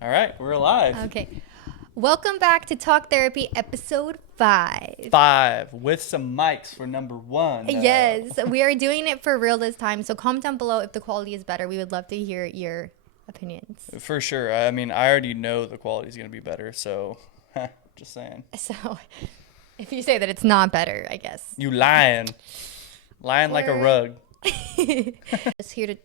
All right, we're live. Okay. Welcome back to Talk Therapy episode 5. 5 with some mics for number 1. Yes, we are doing it for real this time. So comment down below if the quality is better. We would love to hear your opinions. For sure. I mean, I already know the quality is going to be better, so just saying. So if you say that it's not better, I guess. You lying. Lying like a rug. Just here to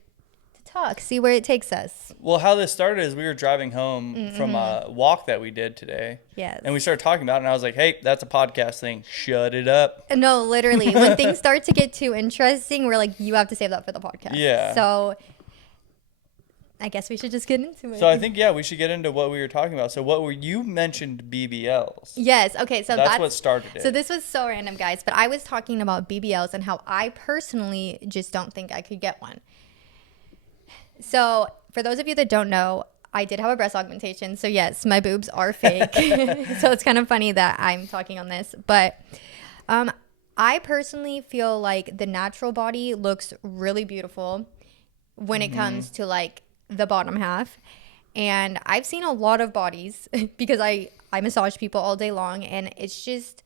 talk, see where it takes us. Well, how this started is we were driving home from a walk that we did today. Yes. And we started talking about it, and I was like, hey, that's a podcast thing. Shut it up. No, literally. When things start to get too interesting, we're like, you have to save that for the podcast. Yeah. So I guess we should just get into it. So I think, yeah, we should get into what we were talking about. So you mentioned BBLs. Yes. Okay. So that's what started it. So this was so random, guys. But I was talking about BBLs and how I personally just don't think I could get one. So for those of you that don't know, I did have a breast augmentation. So yes, my boobs are fake. So it's kind of funny that I'm talking on this. But I personally feel like the natural body looks really beautiful when it comes to like the bottom half. And I've seen a lot of bodies because I massage people all day long, and it's just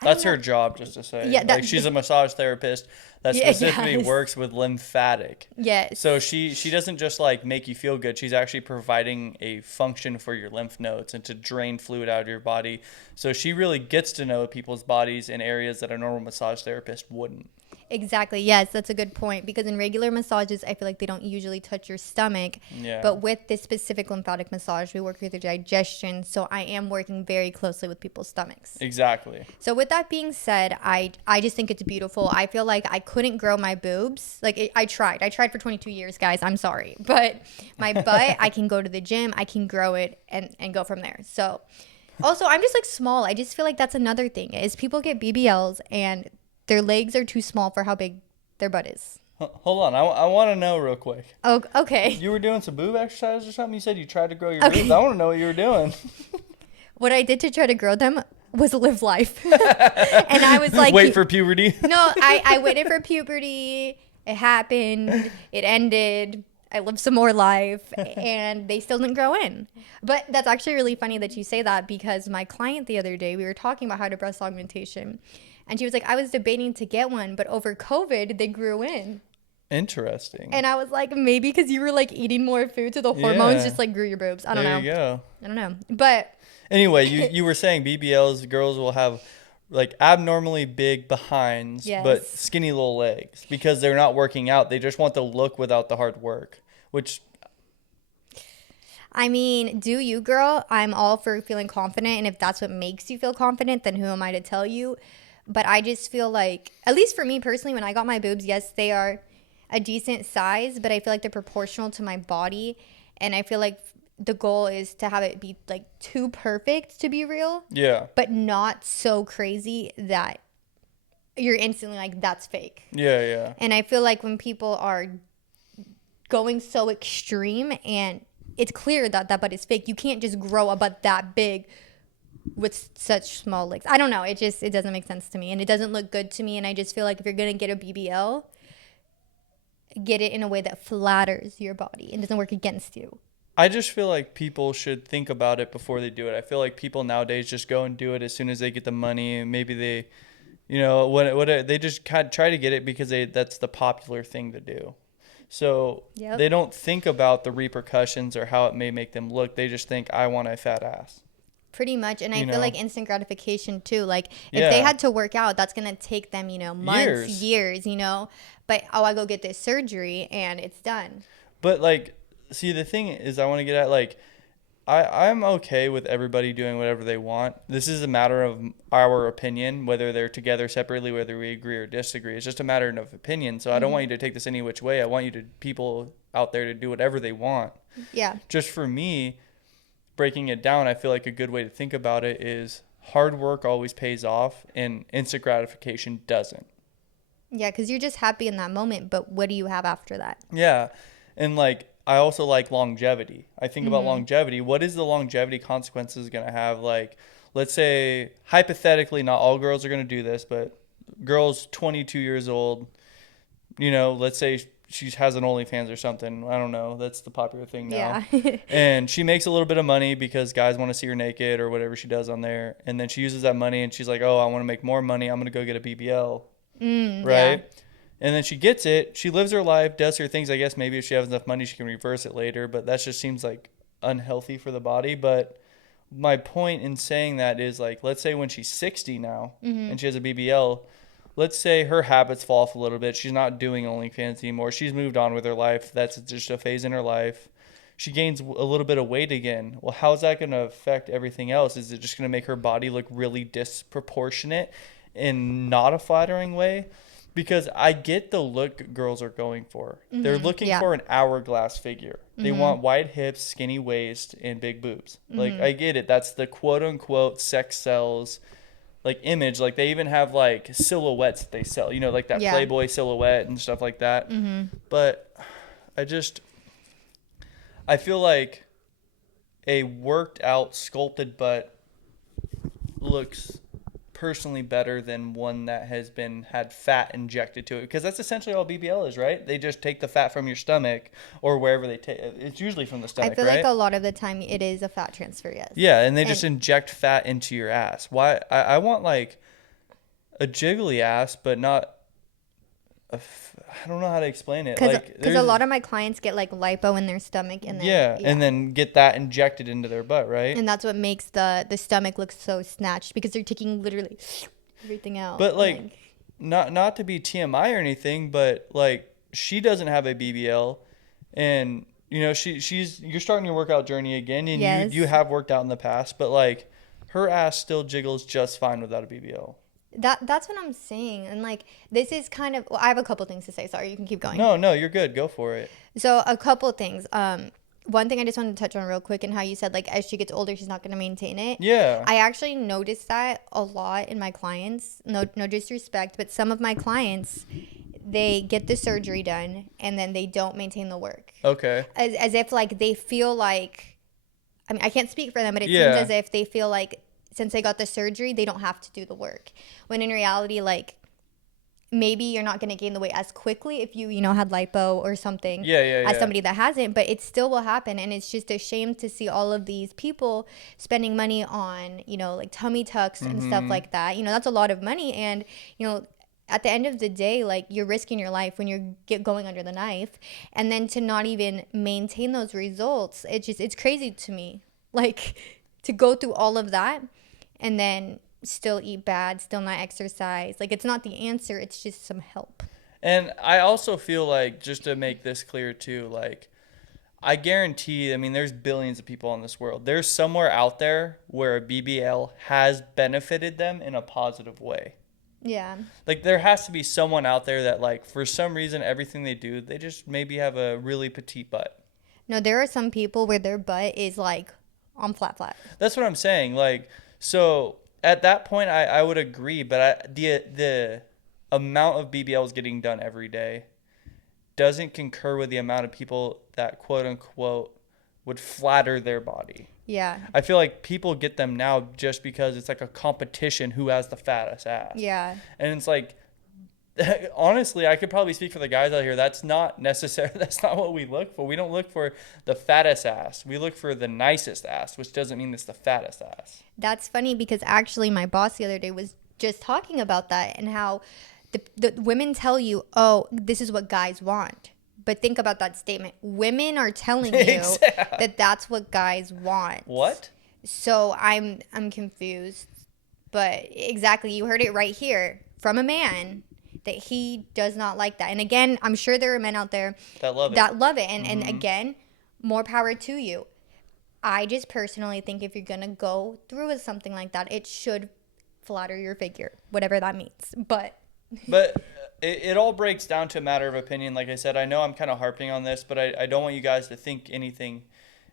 that's her job, just to say. Yeah, like she's a massage therapist that specifically yes. works with lymphatic. Yes. So she doesn't just like make you feel good. She's actually providing a function for your lymph nodes and to drain fluid out of your body. So she really gets to know people's bodies in areas that a normal massage therapist wouldn't. Exactly. Yes, that's a good point. Because in regular massages, I feel like they don't usually touch your stomach. Yeah. But with this specific lymphatic massage, we work with your digestion. So I am working very closely with people's stomachs. Exactly. So with that being said, I just think it's beautiful. I feel like I couldn't grow my boobs. Like I tried. I tried for 22 years, guys. I'm sorry. But my butt, I can go to the gym. I can grow it and go from there. So also, I'm just like small. I just feel like that's another thing is people get BBLs and their legs are too small for how big their butt is. Hold on. I want to know real quick. Oh, okay. You were doing some boob exercises or something? You said you tried to grow your boobs. I want to know what you were doing. What I did to try to grow them was live life. And I was like... Wait for puberty? No, I waited for puberty. It happened. It ended. I lived some more life. And they still didn't grow in. But that's actually really funny that you say that because my client the other day, we were talking about how to breast augmentation. And she was like, I was debating to get one, but over COVID, they grew in. Interesting. And I was like, maybe because you were like eating more food, so the hormones just like grew your boobs. I don't know. There you go. I don't know. But anyway, you were saying BBLs, girls will have like abnormally big behinds, but skinny little legs because they're not working out. They just want the look without the hard work, which... I mean, do you, girl? I'm all for feeling confident. And if that's what makes you feel confident, then who am I to tell you? But I just feel like, at least for me personally, when I got my boobs, yes, they are a decent size, but I feel like they're proportional to my body. And I feel like the goal is to have it be like too perfect to be real. Yeah. But not so crazy that you're instantly like, that's fake. Yeah, yeah. And I feel like when people are going so extreme and it's clear that that butt is fake, you can't just grow a butt that big with such small legs. I don't know. It doesn't make sense to me, and it doesn't look good to me. And I just feel like if you're gonna get a BBL, get it in a way that flatters your body and doesn't work against you. I just feel like people should think about it before they do it. I feel like people nowadays just go and do it as soon as they get the money, and maybe they, they just try to get it because that's the popular thing to do. So They don't think about the repercussions or how it may make them look. They just think, I want a fat ass. Pretty much. And I feel like instant gratification too. Like if they had to work out, that's going to take them, months, years, But, I go get this surgery and it's done. But like, see, the thing is I want to get at like, I'm okay with everybody doing whatever they want. This is a matter of our opinion, whether they're together separately, whether we agree or disagree. It's just a matter of opinion. So I don't want you to take this any which way. I want people out there to do whatever they want. Yeah. Just for me, breaking it down, I feel like a good way to think about it is hard work always pays off and instant gratification doesn't. Yeah, because you're just happy in that moment, but what do you have after that? Yeah. And like, I also like longevity. I think about longevity. What is the longevity consequences going to have? Like, let's say, hypothetically, not all girls are going to do this, but girls 22 years old, let's say she has an OnlyFans or something. I don't know. That's the popular thing now. Yeah. And she makes a little bit of money because guys want to see her naked or whatever she does on there. And then she uses that money and she's like, oh, I want to make more money. I'm going to go get a BBL. Yeah. Right? And then she gets it. She lives her life, does her things. I guess maybe if she has enough money, she can reverse it later. But that just seems like unhealthy for the body. But my point in saying that is like, let's say when she's 60 now and she has a BBL, let's say her habits fall off a little bit. She's not doing OnlyFans anymore. She's moved on with her life. That's just a phase in her life. She gains a little bit of weight again. Well, how is that going to affect everything else? Is it just going to make her body look really disproportionate in not a flattering way? Because I get the look girls are going for. They're looking for an hourglass figure. They want wide hips, skinny waist, and big boobs. Like, I get it. That's the quote unquote sex sells like image. Like, they even have like silhouettes that they sell, you know, like that Playboy silhouette and stuff like that. But I feel like a worked out sculpted butt looks personally better than one that has been had fat injected to it, because that's essentially all BBL is, right? They just take the fat from your stomach or wherever they take it's usually from the stomach. I feel right? like a lot of the time it is a fat transfer, yes. Yeah, and they just inject fat into your ass. Why? I want like a jiggly ass, but not I don't know how to explain it. Because a lot of my clients get like lipo in their stomach, and then and then get that injected into their butt, right? and that's what makes the stomach look so snatched, because they're taking literally everything out. But like not to be TMI or anything, but like she doesn't have a BBL, and you know you're starting your workout journey again, and you have worked out in the past, but like her ass still jiggles just fine without a BBL. That's what I'm saying. And like, this is kind of, well, I have a couple things to say. Sorry, you can keep going. No, you're good. Go for it. So a couple things. One thing I just wanted to touch on real quick, and how you said like as she gets older, she's not going to maintain it. Yeah. I actually noticed that a lot in my clients. No disrespect, but some of my clients, they get the surgery done and then they don't maintain the work. Okay. As if like they feel like, I mean, I can't speak for them, but it seems as if they feel like since they got the surgery, they don't have to do the work. When in reality, like, maybe you're not going to gain the weight as quickly if you had lipo or something as somebody that hasn't, but it still will happen. And it's just a shame to see all of these people spending money on, like tummy tucks and stuff like that. That's a lot of money. And, at the end of the day, like, you're risking your life when you're going under the knife, and then to not even maintain those results, it's crazy to me. Like, to go through all of that and then still eat bad, still not exercise. Like, it's not the answer. It's just some help. And I also feel like, just to make this clear too, like, I guarantee, I mean, there's billions of people in this world. There's somewhere out there where a BBL has benefited them in a positive way. Yeah. Like, there has to be someone out there that, like, for some reason, everything they do, they just maybe have a really petite butt. No, there are some people where their butt is, like, on flat. That's what I'm saying. Like, so at that point, I would agree, but the amount of BBLs getting done every day doesn't concur with the amount of people that quote unquote would flatter their body. Yeah. I feel like people get them now just because it's like a competition who has the fattest ass. Yeah. And it's like, honestly, I could probably speak for the guys out here. That's not necessary. That's not what we look for. We don't look for the fattest ass. We look for the nicest ass, which doesn't mean it's the fattest ass. That's funny, because actually my boss the other day was just talking about that, and how the women tell you, oh, this is what guys want. But think about that statement. Women are telling you that that's what guys want. What? So I'm confused. But exactly, you heard it right here from a man, that he does not like that. And again, I'm sure there are men out there that love it. And again, more power to you. I just personally think if you're going to go through with something like that, it should flatter your figure, whatever that means. But it all breaks down to a matter of opinion. Like I said, I know I'm kind of harping on this, but I don't want you guys to think anything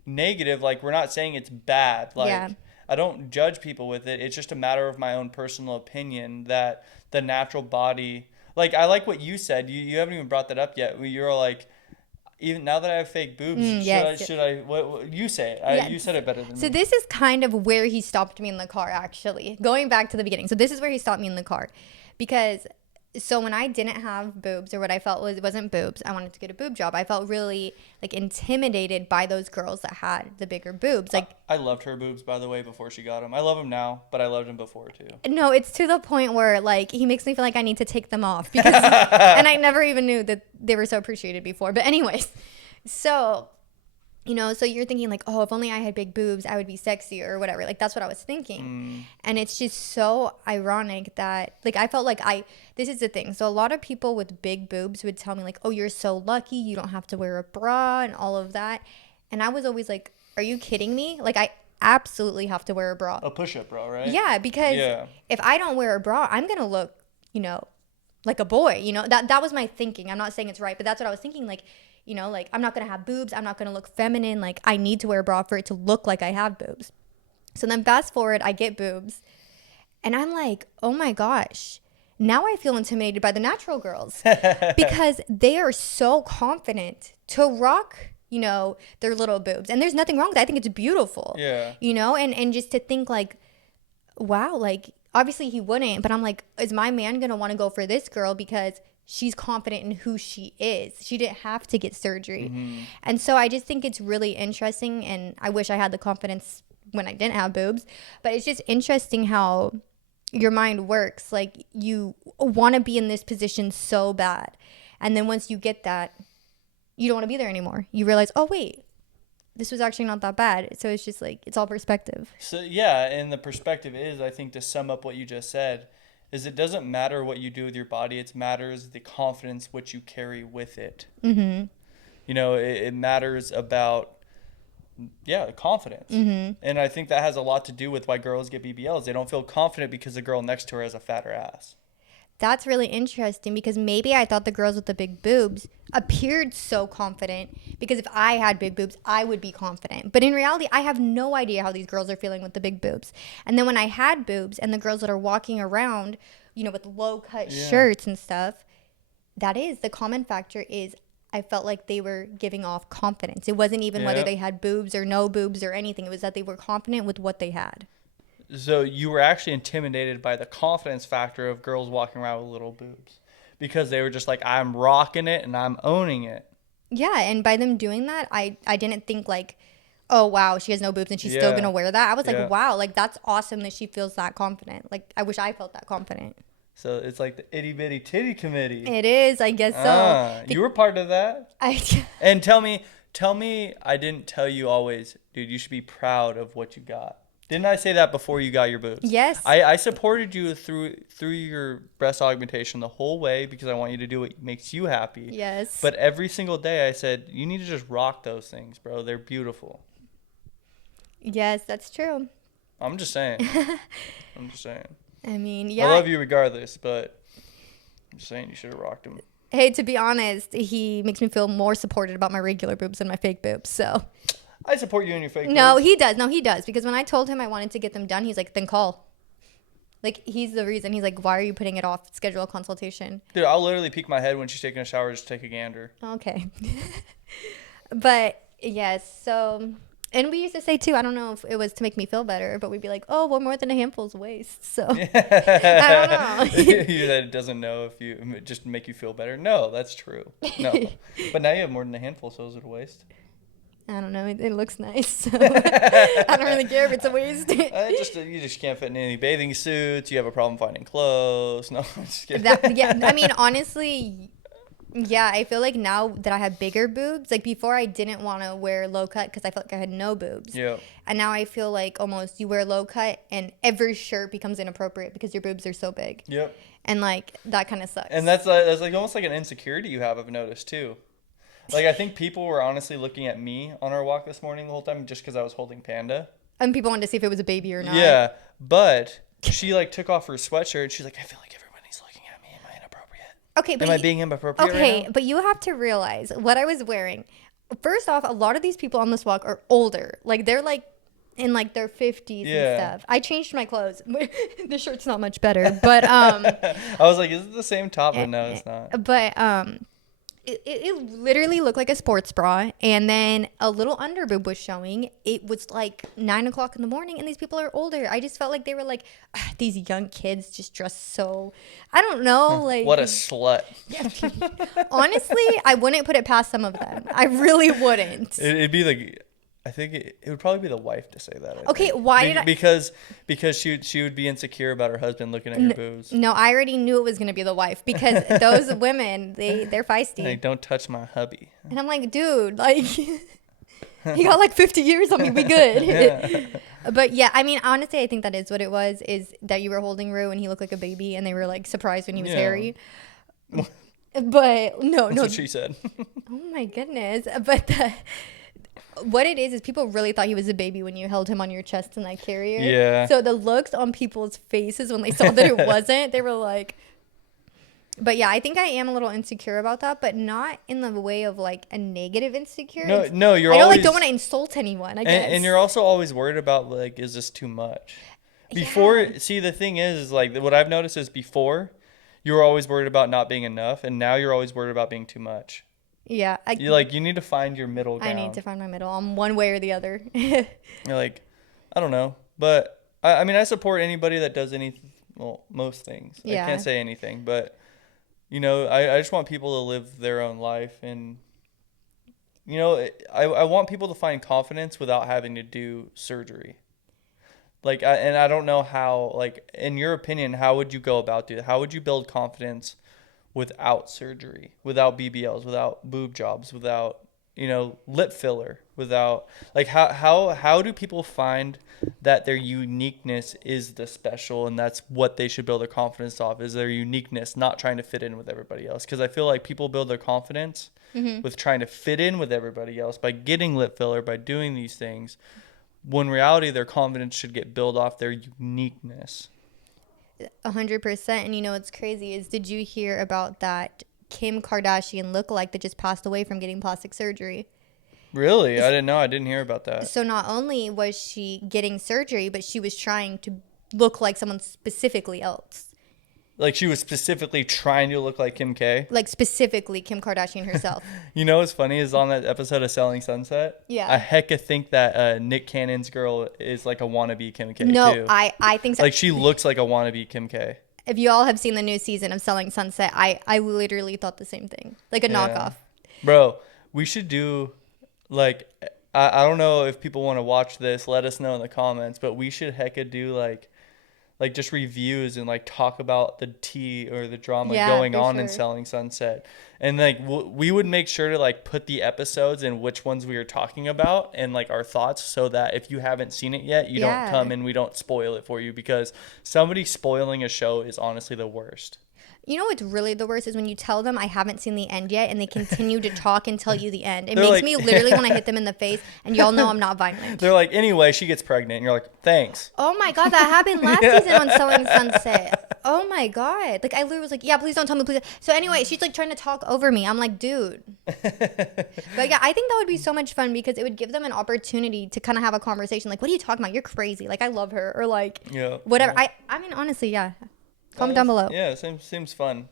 negative. Like, we're not saying it's bad. Like, I don't judge people with it. It's just a matter of my own personal opinion that the natural body, like, I like what you said. You haven't even brought that up yet. You're like, even now that I have fake boobs, should I what you say it? You said it better than me. So this is kind of where he stopped me in the car, actually. Going back to the beginning. So this is where he stopped me in the car, because So when I didn't have boobs, or what I felt was, it wasn't boobs, I wanted to get a boob job. I felt really like intimidated by those girls that had the bigger boobs. Like, I loved her boobs, by the way, before she got them. I love them now, but I loved them before too. no, it's to the point where like he makes me feel like I need to take them off because, and I never even knew that they were so appreciated before. But anyways, so so you're thinking like, oh, if only I had big boobs, I would be sexy or whatever. Like, that's what I was thinking. And it's just so ironic that, like, I felt like this is the thing. So a lot of people with big boobs would tell me like, oh, you're so lucky. You don't have to wear a bra and all of that. And I was always like, are you kidding me? Like, I absolutely have to wear a bra. A push-up bra, right? Yeah, because if I don't wear a bra, I'm going to look, like a boy, that was my thinking. I'm not saying it's right, but that's what I was thinking. Like, like, I'm not going to have boobs. I'm not going to look feminine. Like, I need to wear a bra for it to look like I have boobs. So then fast forward, I get boobs. And I'm like, oh my gosh. Now I feel intimidated by the natural girls because they are so confident to rock, their little boobs. And there's nothing wrong with that. I think it's beautiful. Yeah. And just to think like, wow, like, obviously he wouldn't. But I'm like, is my man going to want to go for this girl because she's confident in who she is? She didn't have to get surgery. And so I just think it's really interesting, and I wish I had the confidence when I didn't have boobs, but it's just interesting how your mind works. Like, you want to be in this position so bad, and then once you get that, you don't want to be there anymore. You realize, oh wait, this was actually not that bad. So it's just like, it's all perspective. So yeah, and the perspective is, I think, to sum up what you just said, is it doesn't matter what you do with your body. It matters the confidence which you carry with it. It matters about, confidence. And I think that has a lot to do with why girls get BBLs. They don't feel confident because the girl next to her has a fatter ass. That's really interesting, because maybe I thought the girls with the big boobs appeared so confident because if I had big boobs, I would be confident. But in reality, I have no idea how these girls are feeling with the big boobs. And then when I had boobs and the girls that are walking around, with low cut shirts and stuff, that is the common factor is I felt like they were giving off confidence. It wasn't even whether they had boobs or no boobs or anything. It was that they were confident with what they had. So you were actually intimidated by the confidence factor of girls walking around with little boobs because they were just like, I'm rocking it and I'm owning it. Yeah, and by them doing that, I didn't think like, oh, wow, she has no boobs and she's still going to wear that. I was like, wow, like, that's awesome that she feels that confident. Like, I wish I felt that confident. So it's like the itty bitty titty committee. It is, I guess so. You were part of that. And tell me, I didn't tell you always, dude, you should be proud of what you got. Didn't I say that before you got your boobs? Yes. I supported you through your breast augmentation the whole way because I want you to do what makes you happy. Yes. But every single day I said, you need to just rock those things, bro. They're beautiful. Yes, that's true. I'm just saying. I mean, yeah. I love you regardless, but I'm just saying you should have rocked them. Hey, to be honest, he makes me feel more supported about my regular boobs than my fake boobs, so... I support you in your fake boobs. No, he does. Because when I told him I wanted to get them done, he's like, then call. Like, he's the reason. He's like, why are you putting it off? Schedule a consultation. Dude, I'll literally peek my head when she's taking a shower just to take a gander. Okay. But, yes, so... And we used to say, too, I don't know if it was to make me feel better, but we'd be like, oh, well, more than a handful's waist. So, I don't know. That doesn't know if you... Just make you feel better? No, that's true. No. But now you have more than a handful, so is it a waist? I don't know. It looks nice. So I don't really care if it's a waist. You just can't fit in any bathing suits. You have a problem finding clothes. No, I'm just kidding. I mean, honestly, yeah, I feel like now that I have bigger boobs, like before I didn't want to wear low cut because I felt like I had no boobs. Yeah. And now I feel like almost you wear low cut and every shirt becomes inappropriate because your boobs are so big. Yep. And like that kind of sucks. And that's like almost like an insecurity you have, I've noticed too. Like, I think people were honestly looking at me on our walk this morning the whole time just because I was holding Panda. And people wanted to see if it was a baby or not. Yeah, but she, like, took off her sweatshirt. She's like, I feel like everybody's looking at me. Am I inappropriate? Okay, but Am I being inappropriate right now? But you have to realize what I was wearing. First off, a lot of these people on this walk are older. Like, they're, like, in, like, their 50s and stuff. I changed my clothes. The shirt's not much better, but... I was like, is it the same top? But no, it's not. But, it literally looked like a sports bra, and then a little under boob was showing. It was like 9 o'clock in the morning, and these people are older. I just felt like they were like, these young kids just dress so, I don't know, like. What a slut. Yeah, honestly, I wouldn't put it past some of them. I really wouldn't. It'd be like, I think it would probably be the wife to say that. Okay, think. why did I? Because she would be insecure about her husband looking at your boobs. No, I already knew it was gonna be the wife because those women, they're feisty. Like, don't touch my hubby. And I'm like, dude, like, he got like 50 years on me. We good. Yeah. But yeah, I mean, honestly, I think that is what it was. Is that you were holding Rue and he looked like a baby, and they were like surprised when he was hairy. But no, That's no. what she said. Oh my goodness. But what it is people really thought he was a baby when you held him on your chest in that carrier. Yeah. So the looks on people's faces when they saw that it wasn't, they were like. But yeah, I think I am a little insecure about that, but not in the way of like a negative insecure. No, you're I always. don't want to insult anyone. I guess. And you're also always worried about like, is this too much? Before, see, the thing is like what I've noticed is before, you were always worried about not being enough, and now you're always worried about being too much. Yeah, You need to find your middle ground. I need to find my middle. I'm one way or the other. You're like, I don't know, but I mean, I support anybody that does most things. Yeah. I can't say anything, but I just want people to live their own life, and I want people to find confidence without having to do surgery. Like, I don't know how. Like, in your opinion, how would you go about doing it? How would you build confidence without surgery, without BBLs, without boob jobs, without lip filler, without like how do people find that their uniqueness is the special, and that's what they should build their confidence off, is their uniqueness, not trying to fit in with everybody else? Because I feel like people build their confidence with trying to fit in with everybody else by getting lip filler, by doing these things, when in reality their confidence should get built off their uniqueness. 100%. And what's crazy is, did you hear about that Kim Kardashian lookalike that just passed away from getting plastic surgery? Really? I didn't know. I didn't hear about that. So not only was she getting surgery, but she was trying to look like someone specifically else. Like, she was specifically trying to look like Kim K? Like, specifically Kim Kardashian herself. What's funny is on that episode of Selling Sunset, Yeah, I hecka think that Nick Cannon's girl is like a wannabe Kim K, no, too. I think so. Like, she looks like a wannabe Kim K. If you all have seen the new season of Selling Sunset, I literally thought the same thing. Like a knockoff. Bro, we should do, like, I don't know if people want to watch this. Let us know in the comments. But we should hecka do, like just reviews and, like, talk about the tea or the drama going on in Selling Sunset. And, like, we would make sure to, like, put the episodes and which ones we are talking about and, like, our thoughts, so that if you haven't seen it yet, you don't come and we don't spoil it for you, because somebody spoiling a show is honestly the worst. You know what's really the worst is when you tell them I haven't seen the end yet, and they continue to talk and tell you the end. It They're makes like, me literally want to hit them in the face, and y'all know I'm not violent. They're like, anyway, she gets pregnant. And you're like, thanks. Oh my God, that happened last season on Selling Sunset. Oh my God. Like, I literally was like, yeah, please don't tell me, please. So anyway, she's like trying to talk over me. I'm like, dude. But yeah, I think that would be so much fun, because it would give them an opportunity to kind of have a conversation. Like, what are you talking about? You're crazy. Like, I love her. Or like, whatever. Yeah. I mean, honestly, yeah. Comment down below. Yeah, seems fun.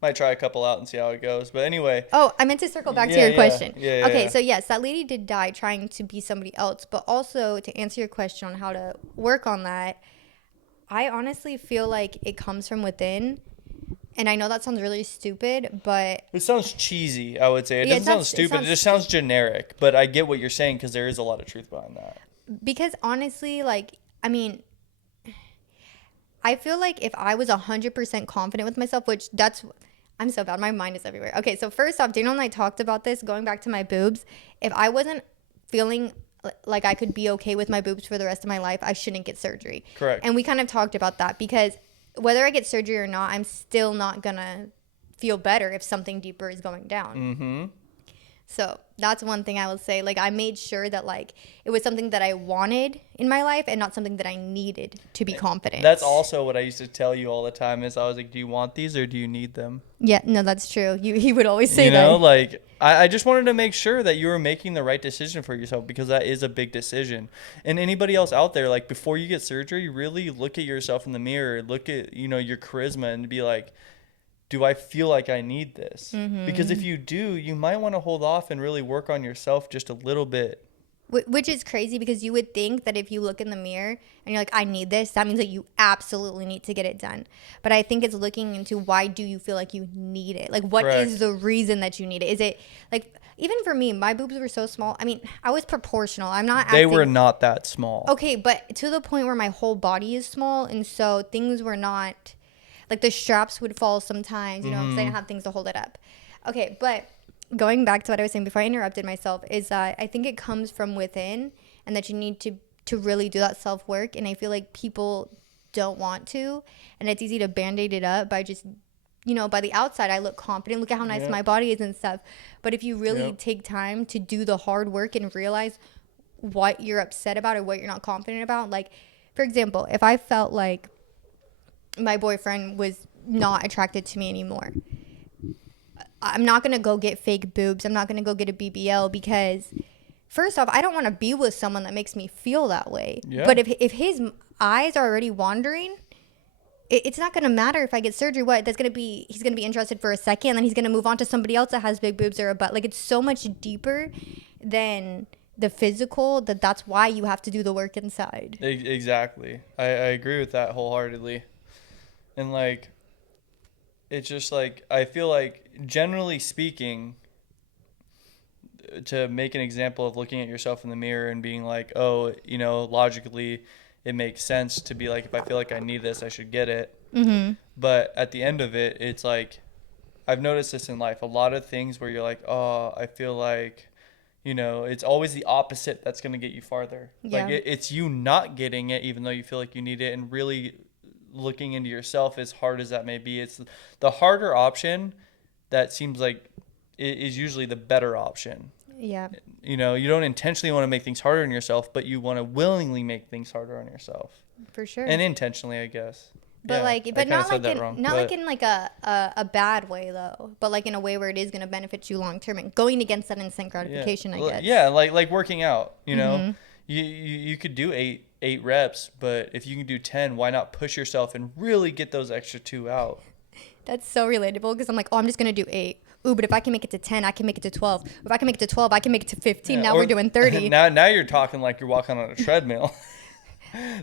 Might try a couple out and see how it goes. But anyway. Oh, I meant to circle back to your question. Okay, Yeah. so yes, that lady did die trying to be somebody else. But also, to answer your question on how to work on that, I honestly feel like it comes from within. And I know that sounds really stupid, but... It sounds cheesy, I would say. It doesn't sound stupid. It just sounds generic. But I get what you're saying, because there is a lot of truth behind that. Because honestly, like, I mean... I feel like if I was 100% confident with myself, which I'm so bad. My mind is everywhere. Okay, so first off, Daniel and I talked about this, going back to my boobs. If I wasn't feeling like I could be okay with my boobs for the rest of my life, I shouldn't get surgery. Correct. And we kind of talked about that, because whether I get surgery or not, I'm still not going to feel better if something deeper is going down. Mm-hmm. So that's one thing I will say. Like, I made sure that, like, it was something that I wanted in my life and not something that I needed to be confident. That's also what I used to tell you all the time, is I was like, do you want these or do you need them? Yeah, no, that's true. He would always say that. Like, I just wanted to make sure that you were making the right decision for yourself, because that is a big decision. And anybody else out there, like, before you get surgery, really look at yourself in the mirror, look at, your charisma, and be like, do I feel like I need this? Because if Mm-hmm. you do, you might want to hold off and really work on yourself just a little bit. Which is crazy because you would think that if you look in the mirror and you're like, I need this, that means that you absolutely need to get it done. But I think it's looking into why do you feel like you need it? Like, what is Correct. the reason that you need it? Is it like, even for me, my boobs were so small. I mean, I was proportional. I'm not They were acting. not that small. Okay, but to the point where my whole body is small. And so things were not, like, the straps would fall sometimes, you know, because I didn't have things to hold it up. Okay, but going back to what I was saying before I interrupted myself is that I think it comes from within and that you need to really do that self work. And I feel like people don't want to, and it's easy to band-aid it up by just, you know, by the outside I look confident, look at how nice Yep. my body is and stuff. But if you really Yep. take time to do the hard work and realize what you're upset about or what you're not confident about, like, for example, if I felt like my boyfriend was not attracted to me anymore, I'm not going to go get fake boobs. I'm not going to go get a BBL because, first off, I don't want to be with someone that makes me feel that way. Yeah. But if his eyes are already wandering, it's not going to matter if I get surgery. What? That's going to be, he's going to be interested for a second, and then he's going to move on to somebody else that has big boobs or a butt. Like, it's so much deeper than the physical that's why you have to do the work inside. Exactly. I agree with that wholeheartedly. And like, it's just like, I feel like generally speaking, to make an example of looking at yourself in the mirror and being like, oh, you know, logically it makes sense to be like, if I feel like I need this, I should get it. Mm-hmm. But at the end of it, it's like, I've noticed this in life. A lot of things where you're like, oh, I feel like, you know, it's always the opposite that's going to get you farther. Like, Yeah. it's you not getting it, even though you feel like you need it, and really looking into yourself, as hard as that may be. It's the harder option that seems like is usually the better option. Yeah. You know, you don't intentionally want to make things harder on yourself, but you want to willingly make things harder on yourself. For sure. And intentionally, I guess. But Yeah, like, I but kinda not said like that in wrong, not but like in like a bad way though. But like in a way where it is going to benefit you long term and going against that instant gratification, I guess. Yeah, like working out, you know. Mm-hmm. You could do eight reps, but if you can do 10, why not push yourself and really get those extra 2 out? That's so relatable because I'm like, oh, I'm just gonna do 8. Ooh, but if I can make it to 10, I can make it to 12. If I can make it to 12, I can make it to 15. Yeah, Now or we're doing 30. now you're talking like you're walking on a treadmill.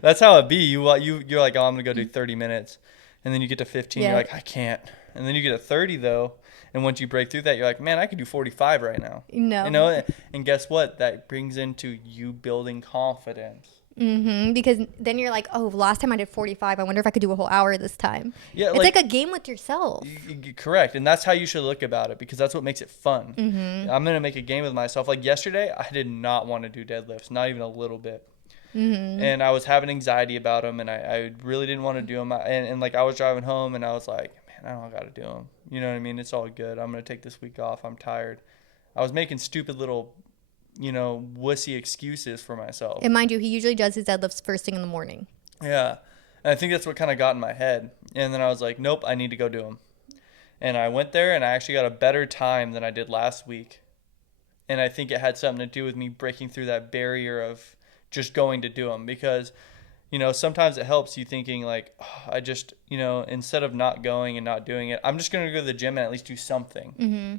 That's how it be. You're like, oh, I'm gonna go do 30 minutes, and then you get to 15. You're Yeah. like, I can't. And then you get to 30 though, and once you break through that, you're like, man, I could do 45 right now. No. You know, and guess what? That brings into you building confidence. Mm-hmm. Because then you're like, oh, last time I did 45. I wonder if I could do a whole hour this time. Yeah, It's like a game with yourself. Correct, and that's how you should look about it, because that's what makes it fun. Mm-hmm. I'm gonna make a game with myself. Like yesterday, I did not want to do deadlifts, not even a little bit. Mm-hmm. And I was having anxiety about them, and I really didn't want to do them. And like, I was driving home, and I was like, man, I don't got to do them. You know what I mean? It's all good. I'm going to take this week off. I'm tired. I was making stupid little, you know, wussy excuses for myself. And mind you, he usually does his deadlifts first thing in the morning. Yeah. And I think that's what kind of got in my head. And then I was like, nope, I need to go do them. And I went there, and I actually got a better time than I did last week. And I think it had something to do with me breaking through that barrier of just going to do them, because, you know, sometimes it helps you thinking like, oh, I just, you know, instead of not going and not doing it, I'm just going to go to the gym and at least do something. Mm-hmm.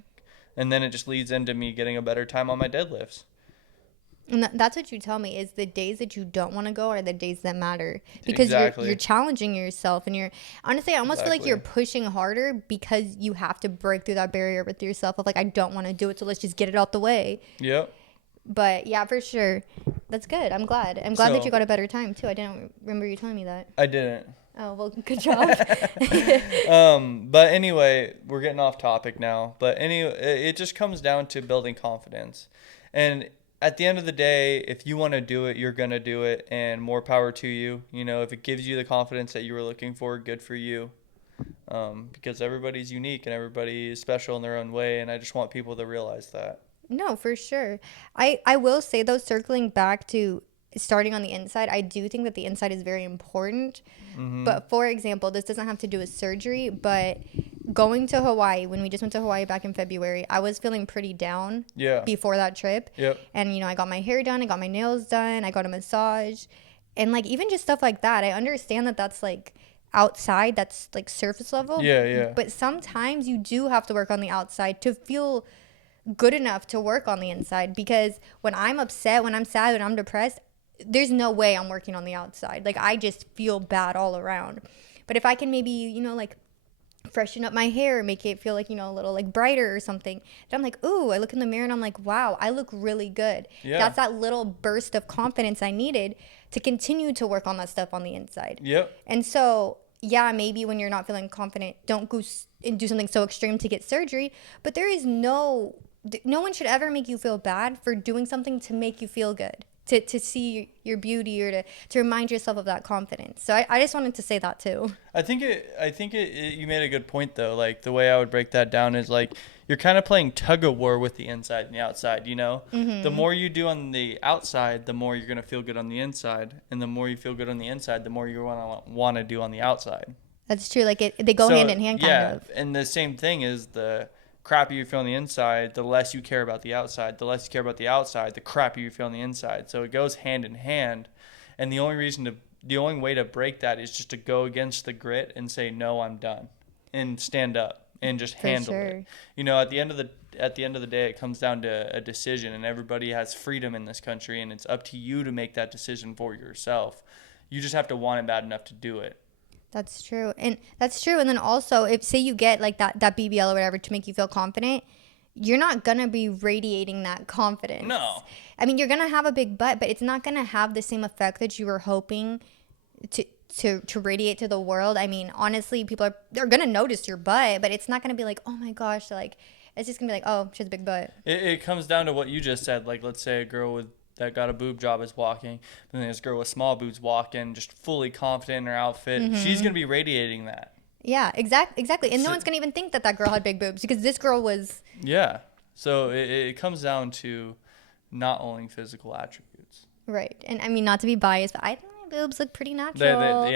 And then it just leads into me getting a better time on my deadlifts. And that's what you tell me is the days that you don't want to go are the days that matter because Exactly. you're challenging yourself and you're honestly I almost feel like you're pushing harder because you have to break through that barrier with yourself of like I don't want to do it, so let's just get it out the way. Yep. But yeah, for sure, that's good. I'm glad that So- you got a better time too. I didn't remember you telling me that. I didn't. Oh well, good job. But anyway, we're getting off topic now. But anyway, it just comes down to building confidence. And at the end of the day, if you want to do it, you're going to do it, and more power to you. You know, if it gives you the confidence that you were looking for, good for you. Because everybody's unique and everybody is special in their own way. And I just want people to realize that. No, for sure. I will say though, circling back to starting on the inside, I do think that the inside is very important. Mm-hmm. But for example, this doesn't have to do with surgery, but going to Hawaii, when we just went to Hawaii back in February, I was feeling pretty down Yeah. before that trip. Yep. And, you know, I got my hair done, I got my nails done, I got a massage. And, like, even just stuff like that, I understand that that's, like, outside that's like surface level. Yeah. But sometimes you do have to work on the outside to feel good enough to work on the inside, because when I'm upset, when I'm sad, when I'm depressed, there's no way I'm working on the outside. Like, I just feel bad all around. But if I can maybe, like freshen up my hair, make it feel like, a little like brighter or something, then I'm like, ooh, I look in the mirror and I'm like, wow, I look really good. Yeah. That's that little burst of confidence I needed to continue to work on that stuff on the inside. Yep. And so, yeah, maybe when you're not feeling confident, don't go and do something so extreme to get surgery. But there is no one should ever make you feel bad for doing something to make you feel good, to see your beauty, or to remind yourself of that confidence. So I just wanted to say that too. I think you made a good point though. Like, the way I would break that down is like, you're kind of playing tug of war with the inside and the outside, The more you do on the outside, the more you're going to feel good on the inside. And the more you feel good on the inside, the more you want to do on the outside. That's true. Like, they go hand in hand, kind of. Yeah, and the same thing is the crappier you feel on the inside, the less you care about the outside. The less you care about the outside, the crappier you feel on the inside. So it goes hand in hand. And the only way to break that is just to go against the grit and say, no, I'm done, and stand up and just handle it. At the end of the day, it comes down to a decision, and everybody has freedom in this country, and it's up to you to make that decision for yourself. You just have to want it bad enough to do it. That's true. And then also, if say you get like that BBL or whatever to make you feel confident, you're not going to be radiating that confidence. No. I mean, you're going to have a big butt, but it's not going to have the same effect that you were hoping to radiate to the world. I mean, honestly, they're going to notice your butt, but it's not going to be like, oh my gosh, like, it's just going to be like, oh, she has a big butt. It comes down to what you just said. Like, let's say a girl that got a boob job is walking, and then this girl with small boobs walking, just fully confident in her outfit. Mm-hmm. She's going to be radiating that. Yeah, exactly. And no one's going to even think that girl had big boobs, because this girl was... Yeah. So it comes down to not owning physical attributes. Right. And I mean, not to be biased, but I think my boobs look pretty natural.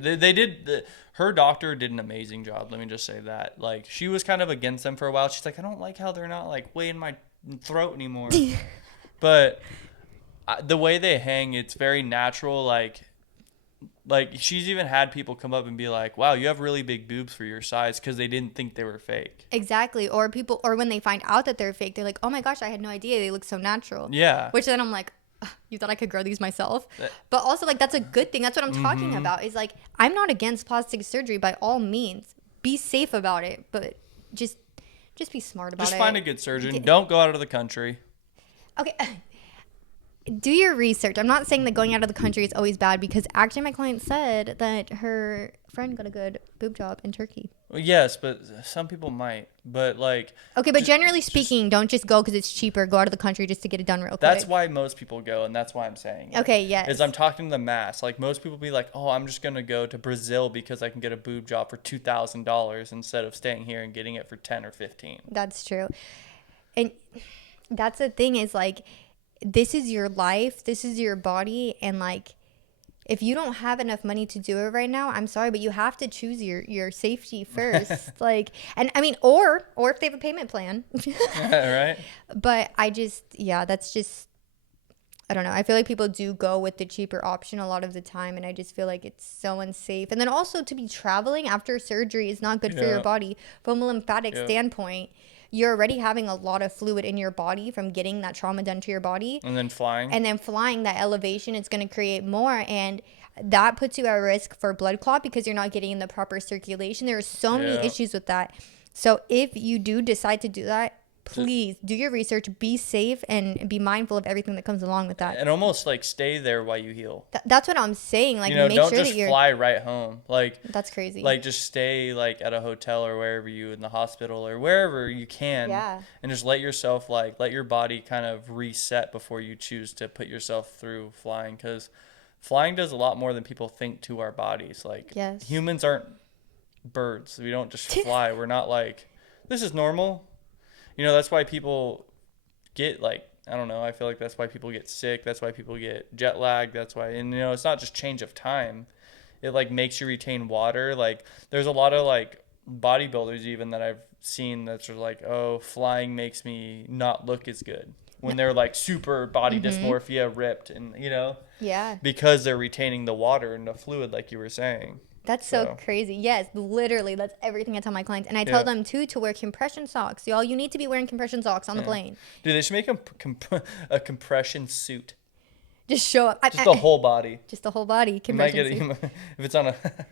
They did. Her doctor did an amazing job. Let me just say that. Like, she was kind of against them for a while. She's like, I don't like how they're not like way in my throat anymore. But the way they hang, it's very natural. Like she's even had people come up and be like, wow, you have really big boobs for your size, because they didn't think they were fake. Exactly. Or when they find out that they're fake, they're like, oh my gosh, I had no idea, they look so natural. Yeah. Which then I'm like, you thought I could grow these myself? But also, like, that's a good thing. That's what I'm talking about, is like, I'm not against plastic surgery by all means. Be safe about it, but just be smart about it. Just find a good surgeon. Don't go out of the country. Okay. Do your research. I'm not saying that going out of the country is always bad, because actually my client said that her friend got a good boob job in Turkey. Well, yes, but some people might. But like... Okay, but generally speaking, don't just go because it's cheaper. Go out of the country just to get it done real quick. That's why most people go, and that's why I'm saying it. Okay, yes. Is I'm talking to the mass. Like, most people be like, oh, I'm just going to go to Brazil because I can get a boob job for $2,000 instead of staying here and getting it for 10 or 15. That's true. And that's the thing, is like, this is your life, this is your body, and like, if you don't have enough money to do it right now, I'm sorry, but you have to choose your safety first. Like, and I mean, or if they have a payment plan. Right. But that's just, I don't know. I feel like people do go with the cheaper option a lot of the time, and I just feel like it's so unsafe. And then also, to be traveling after surgery is not good for your body. From a lymphatic standpoint, you're already having a lot of fluid in your body from getting that trauma done to your body. And then flying, that elevation, it's going to create more. And that puts you at risk for blood clot, because you're not getting the proper circulation. There are so many issues with that. So if you do decide to do that, please do your research, be safe, and be mindful of everything that comes along with that. And almost like stay there while you heal. That's what I'm saying. Like, make don't sure just fly right home. Like, that's crazy. Like, just stay like at a hotel or wherever in the hospital or wherever you can. Yeah. And just let your body kind of reset before you choose to put yourself through flying, because flying does a lot more than people think to our bodies. Like, humans aren't birds. We don't just fly. We're not like, this is normal. That's why people get like, I don't know, I feel like that's why people get sick. That's why people get jet lag. That's why, and it's not just change of time. It like makes you retain water. Like, there's a lot of like bodybuilders even that I've seen that's like, oh, flying makes me not look as good when they're like super body dysmorphia, ripped, and because they're retaining the water and the fluid, like you were saying. That's so crazy. Yes, literally, that's everything I tell my clients. And I tell them, too, to wear compression socks. Y'all, you need to be wearing compression socks on the plane. Dude, they should make a compression suit. Just show up. Just the whole body. Just the whole body compression suit. If it's on a... it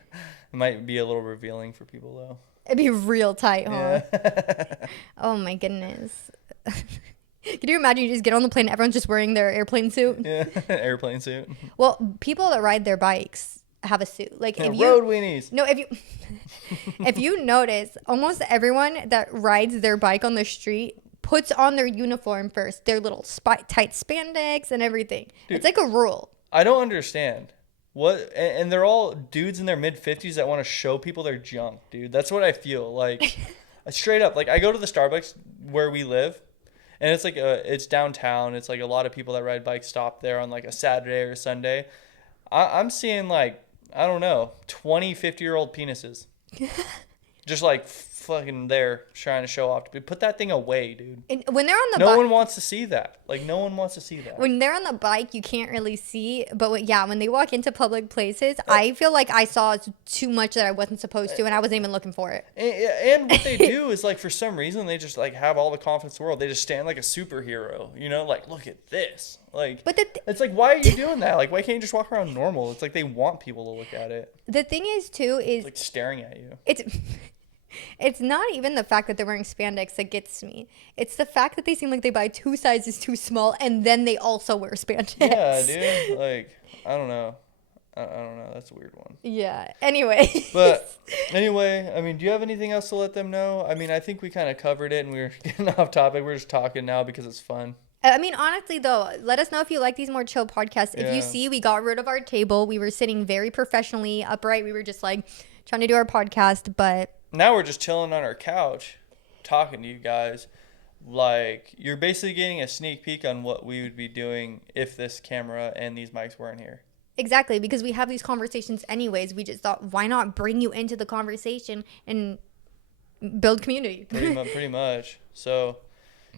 might be a little revealing for people, though. It'd be real tight, huh? Yeah. Oh, my goodness. Can you imagine you just get on the plane, everyone's just wearing their airplane suit? Yeah, airplane suit. Well, people that ride their bikes have a suit. Like if you road weenies. No, if you notice, almost everyone that rides their bike on the street puts on their uniform first, their little tight spandex and everything. Dude, it's like a rule. I don't understand. What, and they're all dudes in their mid-50s that want to show people their junk, dude. That's what I feel like. Straight up, like I go to the Starbucks where we live, and it's like it's downtown. It's like a lot of people that ride bikes stop there on like a Saturday or a Sunday. I'm seeing like, I don't know, 20, 50-year-old penises. Just like fucking there trying to show off. Put that thing away, dude. And when they're on the no one wants to see that. Like, no one wants to see that. When they're on the bike, you can't really see. But when they walk into public places, I feel like I saw too much that I wasn't supposed to, and I wasn't even looking for it. And what they do is, like, for some reason, they just, like, have all the confidence in the world. They just stand like a superhero, you know? Like, look at this. Like, but it's like, why are you doing that? Like, why can't you just walk around normal? It's like they want people to look at it. The thing is, too, is... like, staring at you. It's not even the fact that they're wearing spandex that gets me. It's the fact that they seem like they buy 2 sizes too small and then they also wear spandex. Yeah, dude. Like, I don't know. I don't know. That's a weird one. Yeah. Anyway. But anyway, I mean, do you have anything else to let them know? I mean, I think we kind of covered it and we were getting off topic. We're just talking now because it's fun. I mean, honestly, though, let us know if you like these more chill podcasts. If you see, we got rid of our table. We were sitting very professionally upright. We were just like trying to do our podcast, but... Now we're just chilling on our couch, talking to you guys. Like, you're basically getting a sneak peek on what we would be doing if this camera and these mics weren't here. Exactly, because we have these conversations anyways. We just thought, why not bring you into the conversation and build community? Pretty much. So,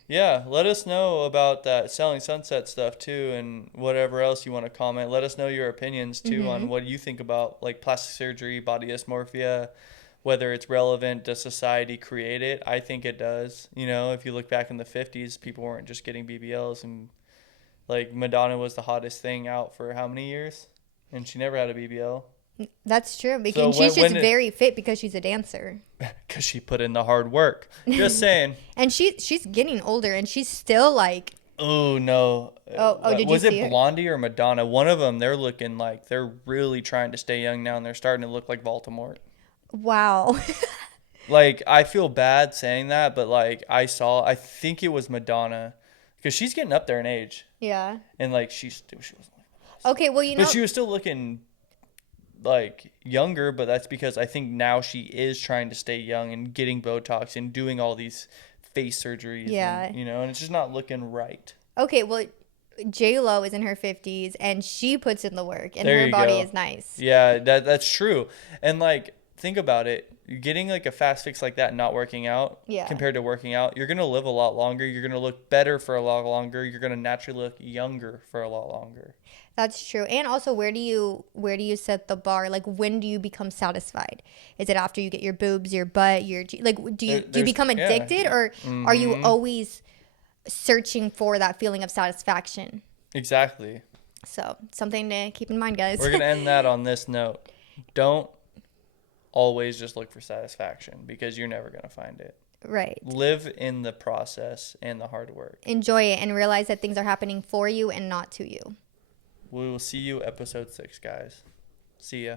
yeah, let us know about that Selling Sunset stuff, too, and whatever else you want to comment. Let us know your opinions, too, on what you think about, like, plastic surgery, body dysmorphia, whether it's relevant, does society create it? I think it does. You know, if you look back in the 50s, people weren't just getting BBLs, and like Madonna was the hottest thing out for how many years? And she never had a BBL. That's true. Because she's just very fit because she's a dancer. Because she put in the hard work. Just saying. And she's getting older and she's still like... Oh, no. Did you see Was it Blondie or Madonna? One of them, they're looking like they're really trying to stay young now, and they're starting to look like Voldemort. Wow. Like, I feel bad saying that, but like I think it was Madonna, because she's getting up there in age. Yeah. And like she wasn't like, okay, well, you know, but she was still looking like younger, but that's because I think now she is trying to stay young and getting Botox and doing all these face surgeries. Yeah. And, you know, and it's just not looking right. Okay, well, J-Lo is in her 50s and she puts in the work and there her body go. is nice. Yeah, that's true. And like, think about it. You're getting like a fast fix like that, not working out, compared to working out, you're going to live a lot longer. You're going to look better for a lot longer. You're going to naturally look younger for a lot longer. That's true. And also, where do you set the bar? Like, when do you become satisfied? Is it after you get your boobs, your butt, your... Like, do you become addicted or are you always searching for that feeling of satisfaction? Exactly. So, something to keep in mind, guys. We're going to end that on this note. Don't always just look for satisfaction, because you're never going to find it. Right. Live in the process and the hard work. Enjoy it and realize that things are happening for you and not to you. We will see you episode 6, guys. See ya.